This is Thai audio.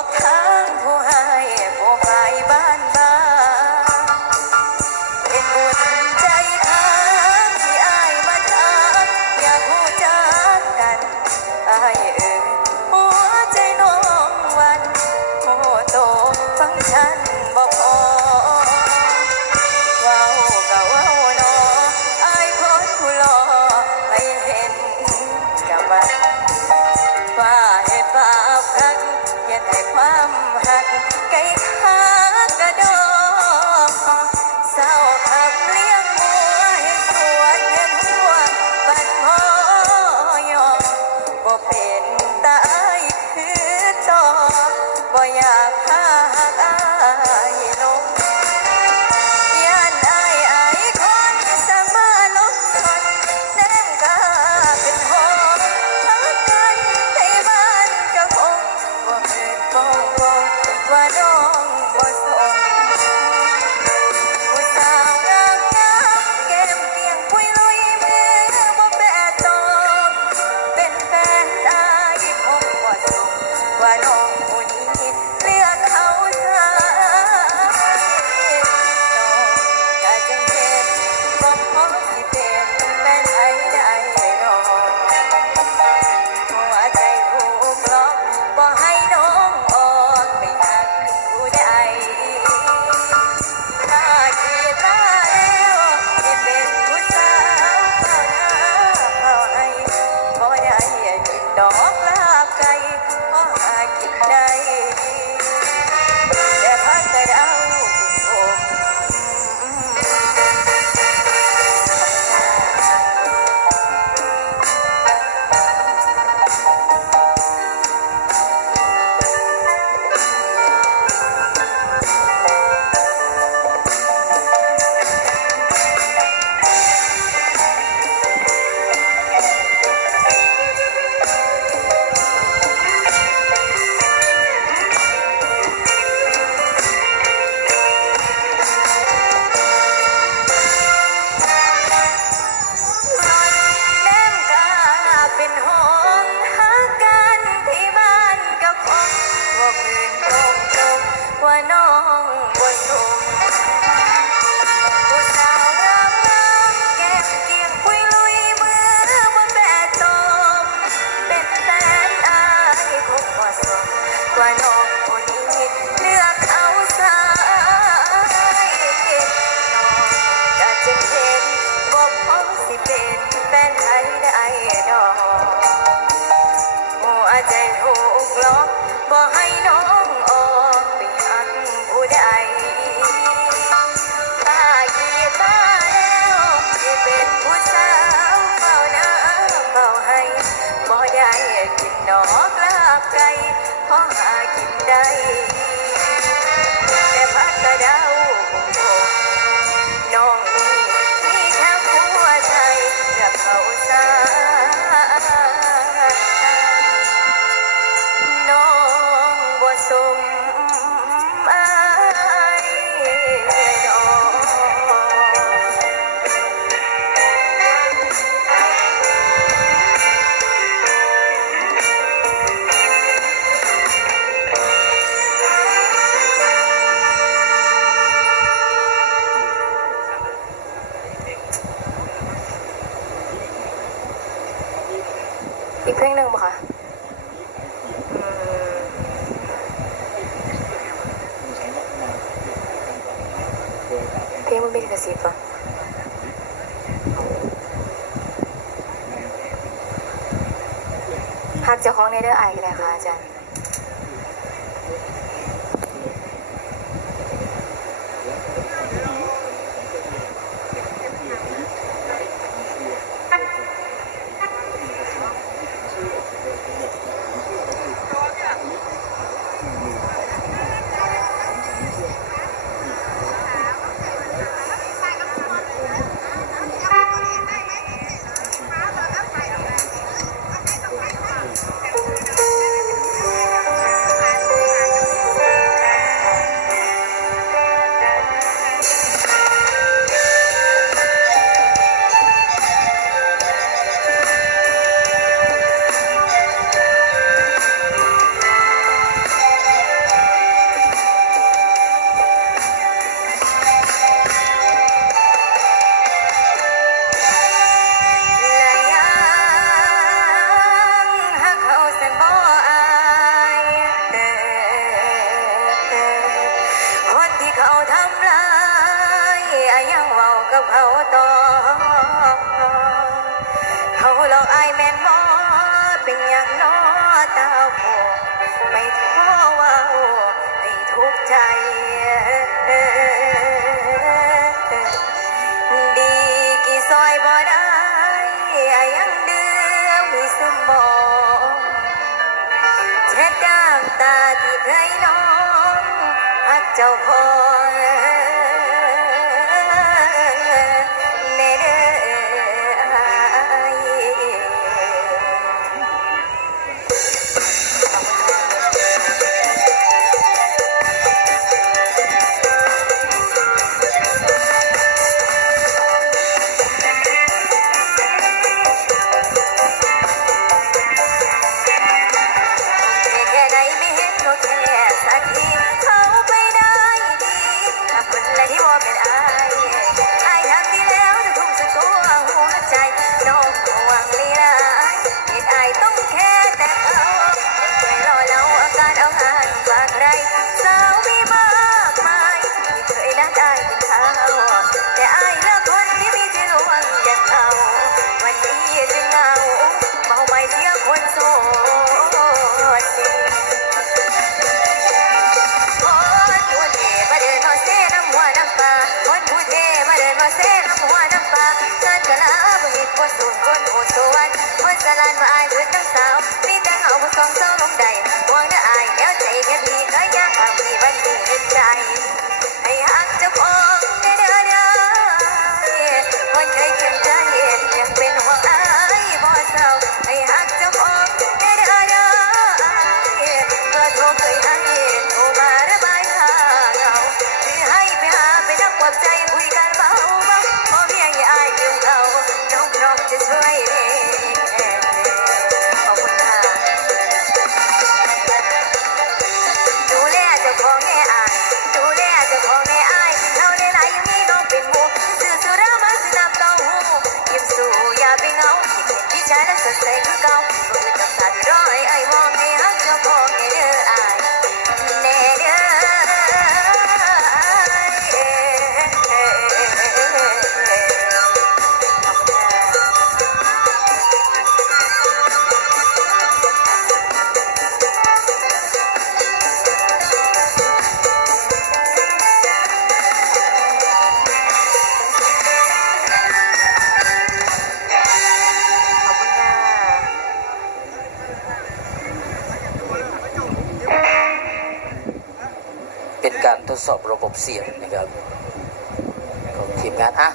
Okay. อีกเพลงหนึ่งปะคะเพลงมันเป็นกระสีปะหากจะคล้องเนเธอร์ไอก็ไล้ค่ะอาจารย์ คนที่เขาทำลายไอยังเมากับเขาต่อ เขาหลอกไอแม่นมอเป็นอย่างน้อตาโหไม่ท้อว่าให้ทุกใจดีกี่ซอยบ่ได้ไอยังเดือมสมองเช็ดน้ำตาที่เคยนอน 交朋。 พอสูงคนโอดตัววันพอสลานมาอายเพื่อตั้งสาว the same God. ทดสอบระบบเสียงนะครับของทีมงานอะ